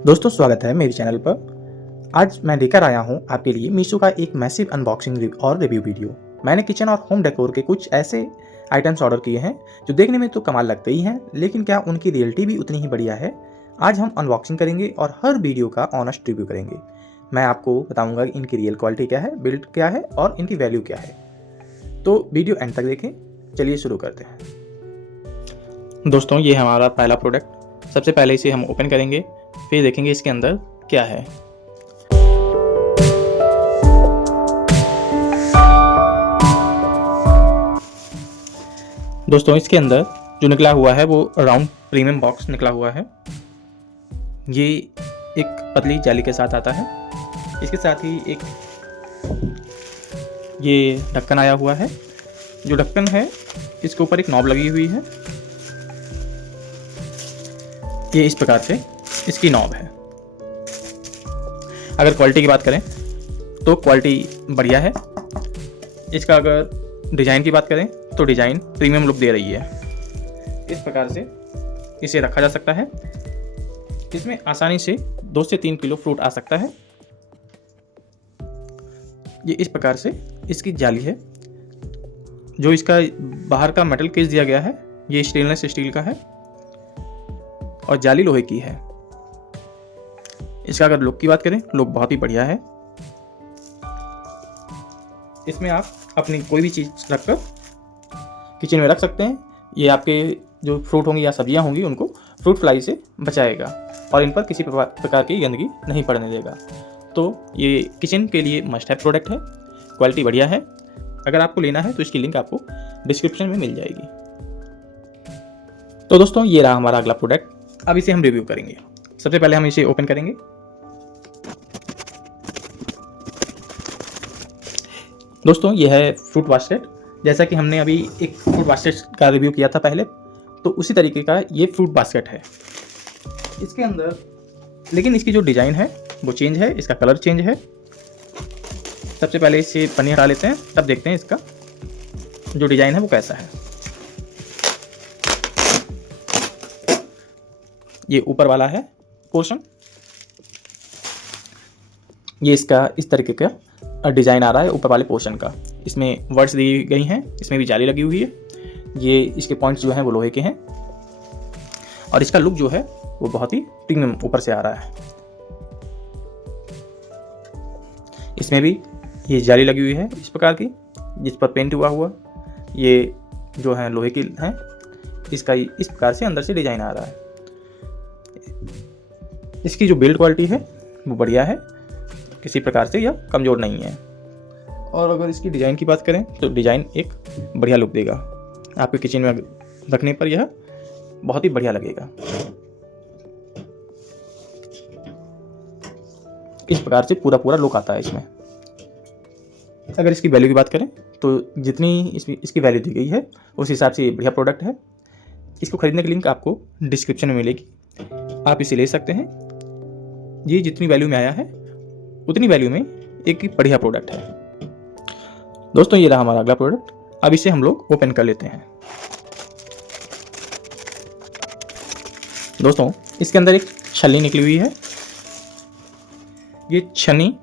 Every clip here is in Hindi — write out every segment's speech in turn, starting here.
दोस्तों, स्वागत है मेरे चैनल पर। आज मैं लेकर आया हूं आपके लिए मीशो का एक मैसिव अनबॉक्सिंग और रिव्यू वीडियो। मैंने किचन और होम डेकोर के कुछ ऐसे आइटम्स ऑर्डर किए हैं जो देखने में तो कमाल लगते ही हैं, लेकिन क्या उनकी रियलिटी भी उतनी ही बढ़िया है। आज हम अनबॉक्सिंग करेंगे और हर वीडियो का ऑनेस्ट रिव्यू करेंगे। मैं आपको बताऊंगा कि इनकी रियल क्वालिटी क्या है, बिल्ड क्या है और इनकी वैल्यू क्या है। तो वीडियो एंड तक देखें। चलिए शुरू करते हैं। दोस्तों, ये हमारा पहला प्रोडक्ट। सबसे पहले इसे हम ओपन करेंगे, फिर देखेंगे इसके अंदर क्या है। दोस्तों, इसके अंदर जो निकला हुआ है वो राउंड प्रीमियम बॉक्स निकला हुआ है। ये एक पतली जाली के साथ आता है। इसके साथ ही एक ये ढक्कन आया हुआ है। जो ढक्कन है इसके ऊपर एक नॉब लगी हुई है। ये इस प्रकार से इसकी नॉब है। अगर क्वालिटी की बात करें तो क्वालिटी बढ़िया है। इसका अगर डिज़ाइन की बात करें तो डिज़ाइन प्रीमियम लुक दे रही है। इस प्रकार से इसे रखा जा सकता है। इसमें आसानी से 2 से 3 किलो फ्रूट आ सकता है। ये इस प्रकार से इसकी जाली है। जो इसका बाहर का मेटल केस दिया गया है ये स्टेनलेस स्टील का है और जाली लोहे की है। इसका अगर लुक की बात करें, लुक बहुत ही बढ़िया है। इसमें आप अपनी कोई भी चीज़ रखकर किचन में रख सकते हैं। ये आपके जो फ्रूट होंगी या सब्जियां होंगी उनको फ्रूट फ्लाई से बचाएगा और इन पर किसी प्रकार की गंदगी नहीं पड़ने देगा। तो ये किचन के लिए मस्ट हैव प्रोडक्ट है। क्वालिटी बढ़िया है। अगर आपको लेना है तो इसकी लिंक आपको डिस्क्रिप्शन में मिल जाएगी। तो दोस्तों, ये रहा हमारा अगला प्रोडक्ट। अब इसे हम रिव्यू करेंगे। सबसे पहले हम इसे ओपन करेंगे। दोस्तों, ये है फ्रूट बास्केट। जैसा कि हमने अभी एक फ्रूट बास्केट का रिव्यू किया था पहले, तो उसी तरीके का ये फ्रूट बास्केट है। इसके अंदर लेकिन इसकी जो डिज़ाइन है वो चेंज है, इसका कलर चेंज है। सबसे पहले इसे पन्नी हटा लेते हैं, तब देखते हैं इसका जो डिज़ाइन है वो कैसा है। ये ऊपर वाला है पोर्शन। ये इसका इस तरीके का डिज़ाइन आ रहा है ऊपर वाले पोर्शन का। इसमें वर्ड्स दी गई हैं। इसमें भी जाली लगी हुई है। ये इसके पॉइंट्स जो हैं वो लोहे के हैं और इसका लुक जो है वो बहुत ही प्रीमियम ऊपर से आ रहा है। इसमें भी ये जाली लगी हुई है इस प्रकार की, जिस पर पेंट हुआ ये जो है लोहे की है। इसका इस प्रकार से अंदर से डिज़ाइन आ रहा है। इसकी जो बिल्ड क्वालिटी है वो बढ़िया है, किसी प्रकार से यह कमज़ोर नहीं है। और अगर इसकी डिज़ाइन की बात करें तो डिज़ाइन एक बढ़िया लुक देगा। आपके किचन में रखने पर यह बहुत ही बढ़िया लगेगा। इस प्रकार से पूरा लुक आता है इसमें। अगर इसकी वैल्यू की बात करें तो जितनी इसकी वैल्यू दी गई है उस हिसाब से ये बढ़िया प्रोडक्ट है। इसको खरीदने की लिंक आपको डिस्क्रिप्शन में मिलेगी, आप इसे ले सकते हैं। ये जितनी वैल्यू में आया है उतनी वैल्यू में एक बढ़िया प्रोडक्ट है। दोस्तों, ये रहा हमारा अगला प्रोडक्ट। अब इसे हम लोग ओपन कर लेते हैं। दोस्तों, इसके अंदर एक छलनी निकली हुई है। ये छलनी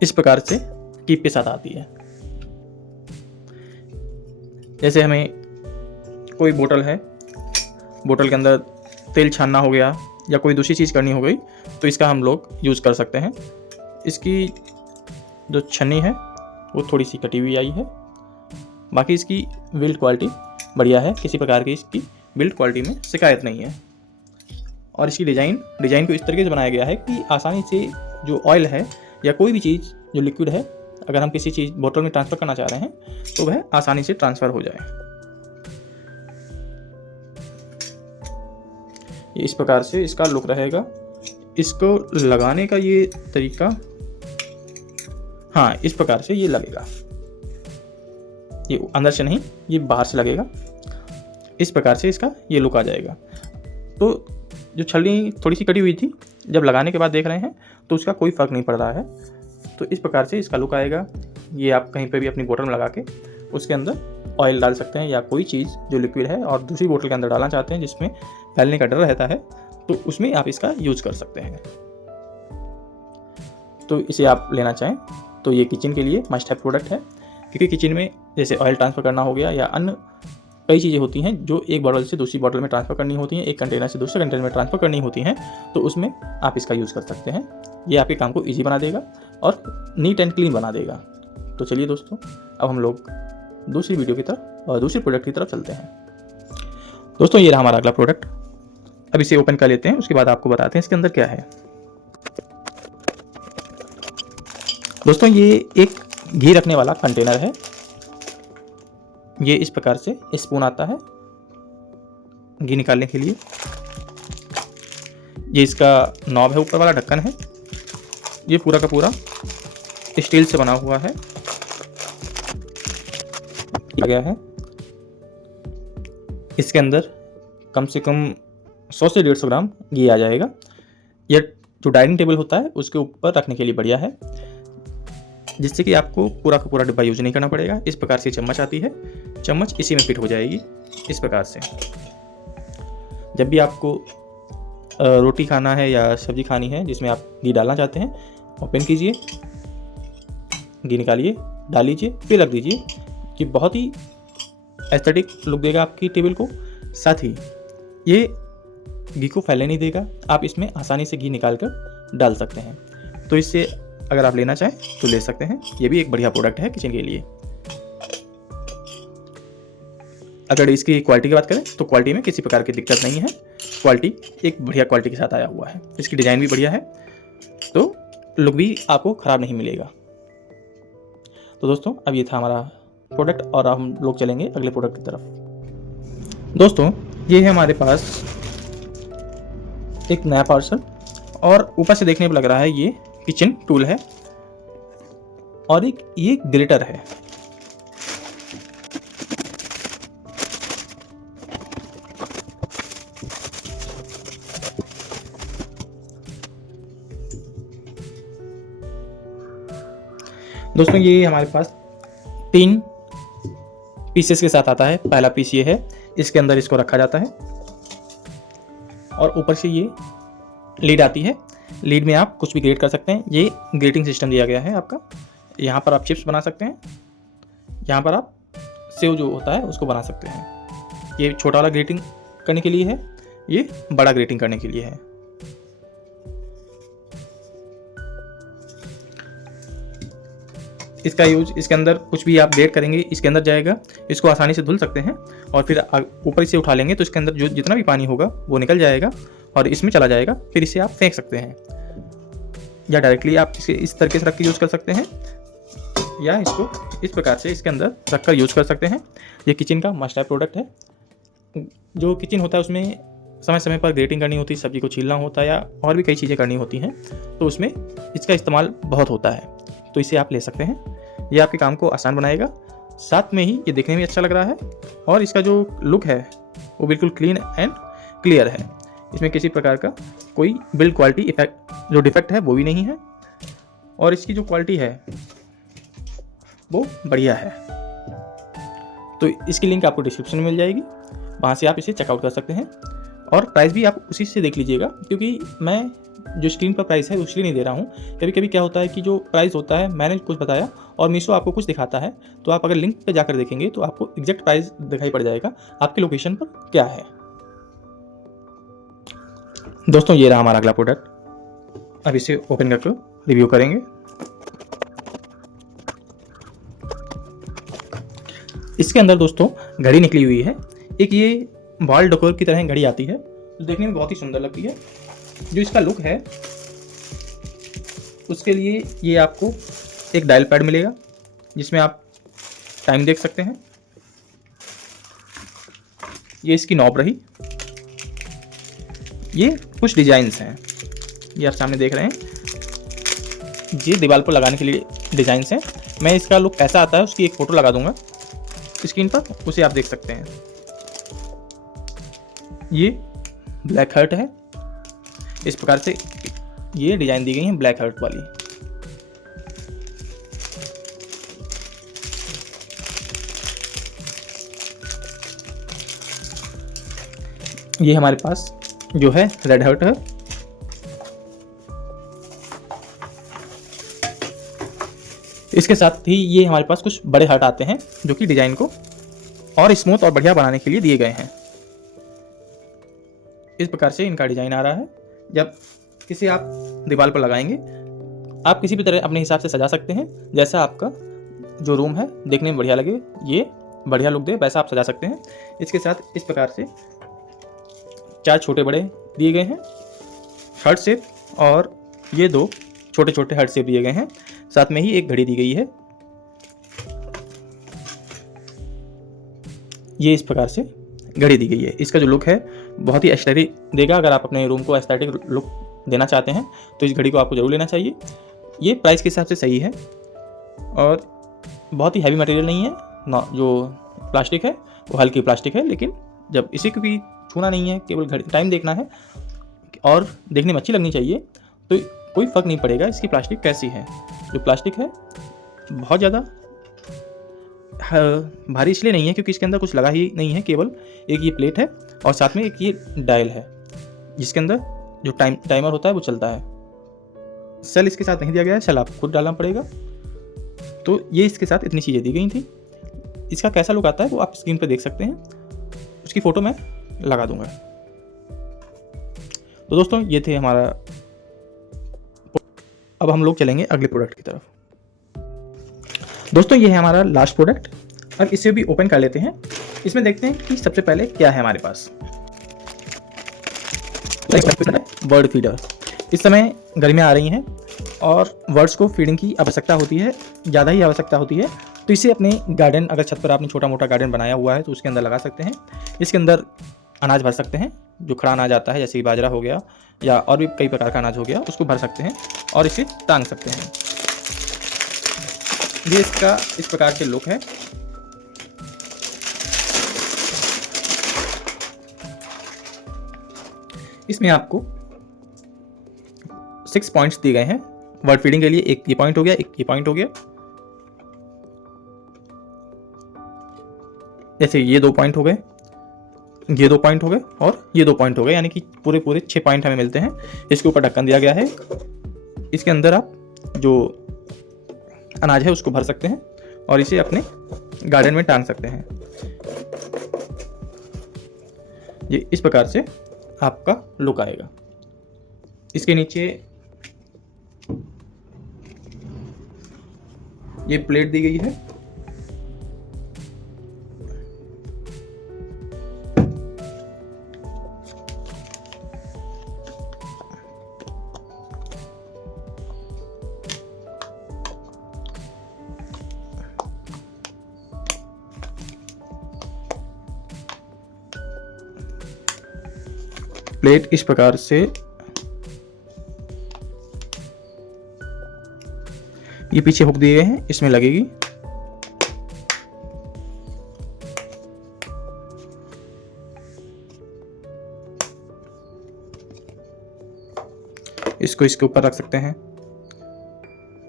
इस प्रकार से टिप के साथ आती है। जैसे हमें कोई बोतल है, बोतल के अंदर तेल छानना हो गया या कोई दूसरी चीज़ करनी हो गई तो इसका हम लोग यूज़ कर सकते हैं। इसकी जो छन्नी है वो थोड़ी सी कटी हुई आई है। बाकी इसकी बिल्ड क्वालिटी बढ़िया है, किसी प्रकार की इसकी बिल्ड क्वालिटी में शिकायत नहीं है। और इसकी डिज़ाइन को इस तरीके से बनाया गया है कि आसानी से जो ऑयल है या कोई भी चीज़ जो लिक्विड है, अगर हम किसी चीज़ बोतल में ट्रांसफ़र करना चाह रहे हैं तो वह आसानी से ट्रांसफ़र हो जाए। इस प्रकार से इसका लुक रहेगा। इसको लगाने का ये तरीका, हाँ, इस प्रकार से ये लगेगा। ये अंदर से नहीं, ये बाहर से लगेगा। इस प्रकार से इसका ये लुक आ जाएगा। तो जो छलनी थोड़ी सी कटी हुई थी, जब लगाने के बाद देख रहे हैं तो उसका कोई फ़र्क नहीं पड़ रहा है। तो इस प्रकार से इसका लुक आएगा। ये आप कहीं पे भी अपनी बोतल में लगा के उसके अंदर ऑयल डाल सकते हैं या कोई चीज़ जो लिक्विड है और दूसरी बोतल के अंदर डालना चाहते हैं जिसमें फैलने का डर रहता है तो उसमें आप इसका यूज़ कर सकते हैं। तो इसे आप लेना चाहें तो ये किचन के लिए मस्ट हैव प्रोडक्ट है, क्योंकि किचन में जैसे ऑयल ट्रांसफ़र करना हो गया या अन्य कई चीज़ें होती हैं जो एक बॉटल से दूसरी बॉटल में ट्रांसफ़र करनी होती हैं, एक कंटेनर से दूसरे कंटेनर में ट्रांसफ़र करनी होती हैं, तो उसमें आप इसका यूज़ कर सकते हैं। ये आपके काम को ईजी बना देगा और नीट एंड क्लीन बना देगा। तो चलिए दोस्तों, अब हम लोग दूसरी वीडियो की तरफ और दूसरी प्रोडक्ट की तरफ चलते हैं। दोस्तों, ये रहा हमारा अगला प्रोडक्ट। अब इसे ओपन कर लेते हैं, उसके बाद आपको बताते हैं इसके अंदर क्या है। दोस्तों, ये एक घी रखने वाला कंटेनर है। ये इस प्रकार से स्पून आता है घी निकालने के लिए। ये इसका नॉब है, ऊपर वाला ढक्कन है। ये पूरा का पूरा स्टील से बना हुआ है। गया है इसके अंदर कम से कम 100 से 150 ग्राम घी आ जाएगा। यह जो डाइनिंग टेबल होता है उसके ऊपर रखने के लिए बढ़िया है, जिससे कि आपको पूरा का पूरा डिब्बा यूज नहीं करना पड़ेगा। इस प्रकार से चम्मच आती है, चम्मच इसी में फिट हो जाएगी। इस प्रकार से जब भी आपको रोटी खाना है या सब्जी खानी है जिसमें आप घी डालना चाहते हैं, ओपन कीजिए, घी निकालिए, डाल लीजिए, फिर रख दीजिए, कि बहुत ही एस्थेटिक लुक देगा आपकी टेबल को। साथ ही ये घी को फैलने नहीं देगा। आप इसमें आसानी से घी निकाल कर डाल सकते हैं। तो इससे अगर आप लेना चाहें तो ले सकते हैं। ये भी एक बढ़िया प्रोडक्ट है किचन के लिए। अगर इसकी क्वालिटी की बात करें तो क्वालिटी में किसी प्रकार की दिक्कत नहीं है। क्वालिटी एक बढ़िया क्वालिटी के साथ आया हुआ है। इसकी डिज़ाइन भी बढ़िया है, तो लुक भी आपको ख़राब नहीं मिलेगा। तो दोस्तों, अब ये था हमारा प्रोडक्ट और अब हम लोग चलेंगे अगले प्रोडक्ट की तरफ। दोस्तों, ये है हमारे पास एक नया पार्सल, और ऊपर से देखने पर लग रहा है ये किचन टूल है और एक ये ग्रेटर है। दोस्तों, ये हमारे पास 3 पीसेस के साथ आता है। पहला पीस ये है, इसके अंदर इसको रखा जाता है और ऊपर से ये लीड आती है। लीड में आप कुछ भी ग्रेट कर सकते हैं। ये ग्रेटिंग सिस्टम दिया गया है आपका। यहाँ पर आप चिप्स बना सकते हैं, यहाँ पर आप सेव जो होता है उसको बना सकते हैं। ये छोटा वाला ग्रेटिंग करने के लिए है, ये बड़ा ग्रेटिंग करने के लिए है। इसका यूज, इसके अंदर कुछ भी आप ग्रेट करेंगे इसके अंदर जाएगा। इसको आसानी से धुल सकते हैं और फिर ऊपर से उठा लेंगे तो इसके अंदर जो जितना भी पानी होगा वो निकल जाएगा और इसमें चला जाएगा। फिर इसे आप फेंक सकते हैं, या डायरेक्टली आप इसे इस तरीके से रख के यूज़ कर सकते हैं, या इसको इस प्रकार से इसके अंदर रख कर यूज़ कर सकते हैं। ये किचन का मस्ट हैव प्रोडक्ट है। जो किचन होता है उसमें समय समय पर ग्रेटिंग करनी होती है, सब्जी को छीलना होता है या और भी कई चीज़ें करनी होती हैं, तो उसमें इसका इस्तेमाल बहुत होता है। तो इसे आप ले सकते हैं। ये आपके काम को आसान बनाएगा, साथ में ही ये देखने में अच्छा लग रहा है और इसका जो लुक है वो बिल्कुल क्लीन एंड क्लियर है। इसमें किसी प्रकार का कोई बिल्ड क्वालिटी इफेक्ट जो डिफेक्ट है वो भी नहीं है, और इसकी जो क्वालिटी है वो बढ़िया है। तो इसकी लिंक आपको डिस्क्रिप्शन में मिल जाएगी, वहाँ से आप इसे चेकआउट कर सकते हैं। और प्राइस भी आप उसी से देख लीजिएगा, क्योंकि मैं जो स्क्रीन पर प्राइस है उसलिए नहीं दे रहा हूँ। कभी कभी क्या होता है कि जो प्राइस होता है मैंने कुछ बताया और मीशो आपको कुछ दिखाता है, तो आप अगर लिंक पे जाकर देखेंगे तो आपको एग्जैक्ट प्राइस दिखाई पड़ जाएगा आपके लोकेशन पर क्या है। दोस्तों, ये रहा हमारा अगला प्रोडक्ट। अब इसे ओपन करके रिव्यू करेंगे। इसके अंदर दोस्तों घड़ी निकली हुई है। एक ये वॉल डेकोर की तरह घड़ी आती है, तो देखने में बहुत ही सुंदर लगती है। जो इसका लुक है उसके लिए ये आपको एक डायल पैड मिलेगा, जिसमें आप टाइम देख सकते हैं। ये इसकी नॉब रही। ये कुछ डिजाइन्स हैं, ये आप सामने देख रहे हैं। ये दीवार पर लगाने के लिए डिजाइन्स हैं। मैं इसका लुक कैसा आता है उसकी एक फ़ोटो लगा दूंगा स्क्रीन पर, उसे आप देख सकते हैं। ये ब्लैक हर्ट है, इस प्रकार से ये डिजाइन दी गई है ब्लैक हर्ट वाली। ये हमारे पास जो है रेड हर्ट है। इसके साथ ही ये हमारे पास कुछ बड़े हार्ट आते हैं जो कि डिजाइन को और स्मूथ और बढ़िया बनाने के लिए दिए गए हैं। इस प्रकार से इनका डिजाइन आ रहा है। जब किसी आप दीवार पर लगाएंगे, आप किसी भी तरह अपने हिसाब से सजा सकते हैं। जैसा आपका जो रूम है देखने में बढ़िया लगे, ये बढ़िया लुक दे, वैसा आप सजा सकते हैं। इसके साथ इस प्रकार से 4 छोटे बड़े दिए गए हैं हार्ट शेप, और ये 2 छोटे छोटे हार्ट शेप दिए गए हैं। साथ में ही एक घड़ी दी गई है। ये इस प्रकार से घड़ी दी गई है। इसका जो लुक है बहुत ही एस्थेटिक देगा। अगर आप अपने रूम को एस्थेटिक लुक देना चाहते हैं तो इस घड़ी को आपको जरूर लेना चाहिए। ये प्राइस के हिसाब से सही है और बहुत ही हैवी मटेरियल नहीं है ना। जो प्लास्टिक है वो हल्की प्लास्टिक है, लेकिन जब इसी को भी छूना नहीं है, केवल घड़ी टाइम देखना है और देखने में अच्छी लगनी चाहिए, तो कोई फ़र्क नहीं पड़ेगा इसकी प्लास्टिक कैसी है। जो प्लास्टिक है बहुत ज़्यादा भारी इसलिए नहीं है क्योंकि इसके अंदर कुछ लगा ही नहीं है, केवल एक ये प्लेट है और साथ में एक ये डायल है जिसके अंदर जो टाइमर होता है वो चलता है। सेल इसके साथ नहीं दिया गया है, सेल आपको खुद डालना पड़ेगा। तो ये इसके साथ इतनी चीज़ें दी गई थी। इसका कैसा लुक आता है वो आप स्क्रीन पर देख सकते हैं, उसकी फ़ोटो मैं लगा दूंगा। तो दोस्तों ये थे हमारा। अब हम लोग चलेंगे अगले प्रोडक्ट की तरफ। दोस्तों ये है हमारा लास्ट प्रोडक्ट। अब इसे भी ओपन कर लेते हैं। इसमें देखते हैं कि सबसे पहले क्या है हमारे पास। Bird feeder. इस समय गर्मियाँ आ रही हैं और बर्ड्स को फीडिंग की आवश्यकता होती है, ज़्यादा ही आवश्यकता होती है। तो इसे अपने गार्डन, अगर छत पर आपने छोटा मोटा गार्डन बनाया हुआ है तो उसके अंदर लगा सकते हैं। इसके अंदर अनाज भर सकते हैं, जो खड़ा अनाज आता है जैसे कि बाजरा हो गया या और भी कई प्रकार का अनाज हो गया, उसको भर सकते हैं और इसे टांग सकते हैं। ये इसका इस प्रकार से लुक है। इसमें आपको 6 पॉइंट्स दिए गए हैं बर्ड फीडिंग के लिए। एक ये पॉइंट हो गया, एक ये पॉइंट हो गया। जैसे ये 2 पॉइंट हो गए, ये 2 पॉइंट हो गए और ये 2 पॉइंट हो गए, यानी कि पूरे 6 पॉइंट हमें मिलते हैं। इसके ऊपर ढक्कन दिया गया है। इसके अंदर आप जो अनाज है उसको भर सकते हैं और इसे अपने गार्डन में टांग सकते हैं। ये इस प्रकार से आपका लुक आएगा। इसके नीचे ये प्लेट दी गई है। प्लेट इस प्रकार से ये पीछे हुक दिए गए हैं, इसमें लगेगी। इसको इसके ऊपर रख सकते हैं।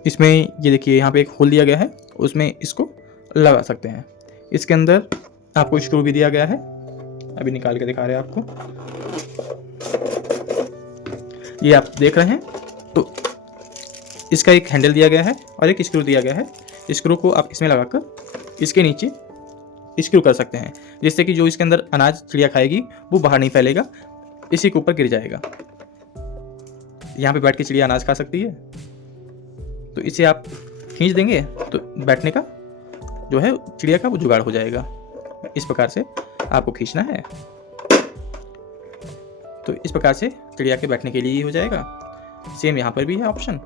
इसमें ये देखिए यहाँ पे एक होल दिया गया है, उसमें इसको लगा सकते हैं। इसके अंदर आपको स्क्रू भी दिया गया है, अभी निकाल के दिखा रहे हैं आपको। ये आप देख रहे हैं, तो इसका एक हैंडल दिया गया है और एक स्क्रू दिया गया है। स्क्रू को आप इसमें लगाकर इसके नीचे स्क्रू कर सकते हैं, जिससे कि जो इसके अंदर अनाज चिड़िया खाएगी वो बाहर नहीं फैलेगा, इसी के ऊपर गिर जाएगा। यहाँ पे बैठ के चिड़िया अनाज खा सकती है। तो इसे आप खींच देंगे तो बैठने का जो है चिड़िया का वो जुगाड़ हो जाएगा। इस प्रकार से आपको खींचना है, तो इस प्रकार से चिड़िया के बैठने के लिए हो जाएगा। सेम यहाँ पर भी है ऑप्शन,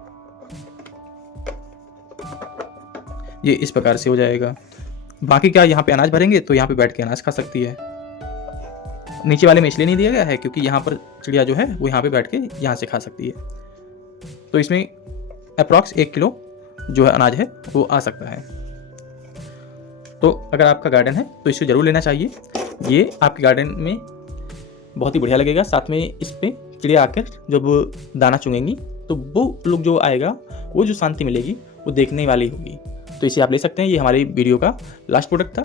ये इस प्रकार से हो जाएगा। बाकी क्या यहाँ पे अनाज भरेंगे तो यहाँ पे बैठ के अनाज खा सकती है। नीचे वाले में इसलिए नहीं दिया गया है क्योंकि यहाँ पर चिड़िया जो है वो यहाँ पे बैठ के यहाँ से खा सकती है। तो इसमें अप्रॉक्स 1 किलो जो है अनाज है वो आ सकता है। तो अगर आपका गार्डन है तो इसे ज़रूर लेना चाहिए। ये आपके गार्डन में बहुत ही बढ़िया लगेगा। साथ में इस पर चिड़िया आकर जब दाना चुनेंगी तो वो लुक जो आएगा, वो जो शांति मिलेगी वो देखने वाली होगी। तो इसे आप ले सकते हैं। ये हमारी वीडियो का लास्ट प्रोडक्ट था।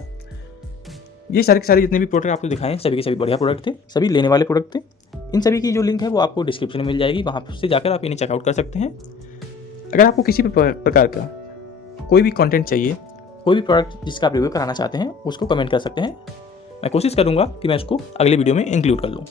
ये सारे के सारे जितने भी प्रोडक्ट आपको दिखाएं सभी के सभी बढ़िया प्रोडक्ट थे, सभी लेने वाले प्रोडक्ट थे। इन सभी की जो लिंक है वो आपको डिस्क्रिप्शन में मिल जाएगी, वहाँ से जाकर आप इन्हें चेकआउट कर सकते हैं। अगर आपको किसी भी प्रकार का कोई भी कंटेंट चाहिए, कोई भी प्रोडक्ट जिसका आप रिव्यू कराना चाहते हैं, उसको कमेंट कर सकते हैं। मैं कोशिश करूँगा कि मैं उसको अगले वीडियो में इंक्लूड कर लूँ।